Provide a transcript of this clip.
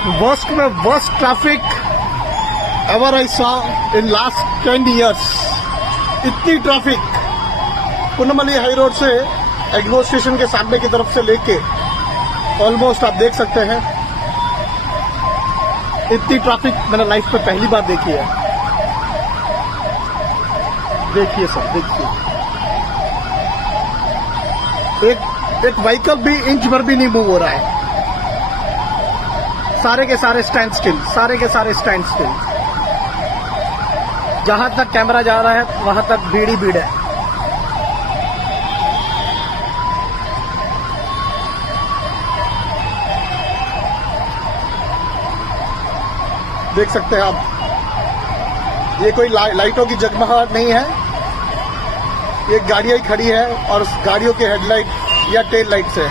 Worst में worst traffic ever I saw in last 10 years। इतनी traffic पूनमली high road से Egmore station के सामने की तरफ से लेके ऑलमोस्ट आप देख सकते हैं, इतनी ट्रैफिक मैंने लाइफ में पहली बार देखी है। देखिए सर, देखिए एक व्हीकल भी इंच भर भी नहीं मूव हो रहा है। सारे के सारे स्टैंड स्टिल, सारे के सारे स्टैंड स्टिल। जहां तक कैमरा जा रहा है वहां तक भीड़ ही भीड़ है। देख सकते हैं आप, ये कोई लाइटों की जगमगाहट नहीं है, ये गाड़ियां ही खड़ी है और उस गाड़ियों के हेडलाइट या टेल लाइट से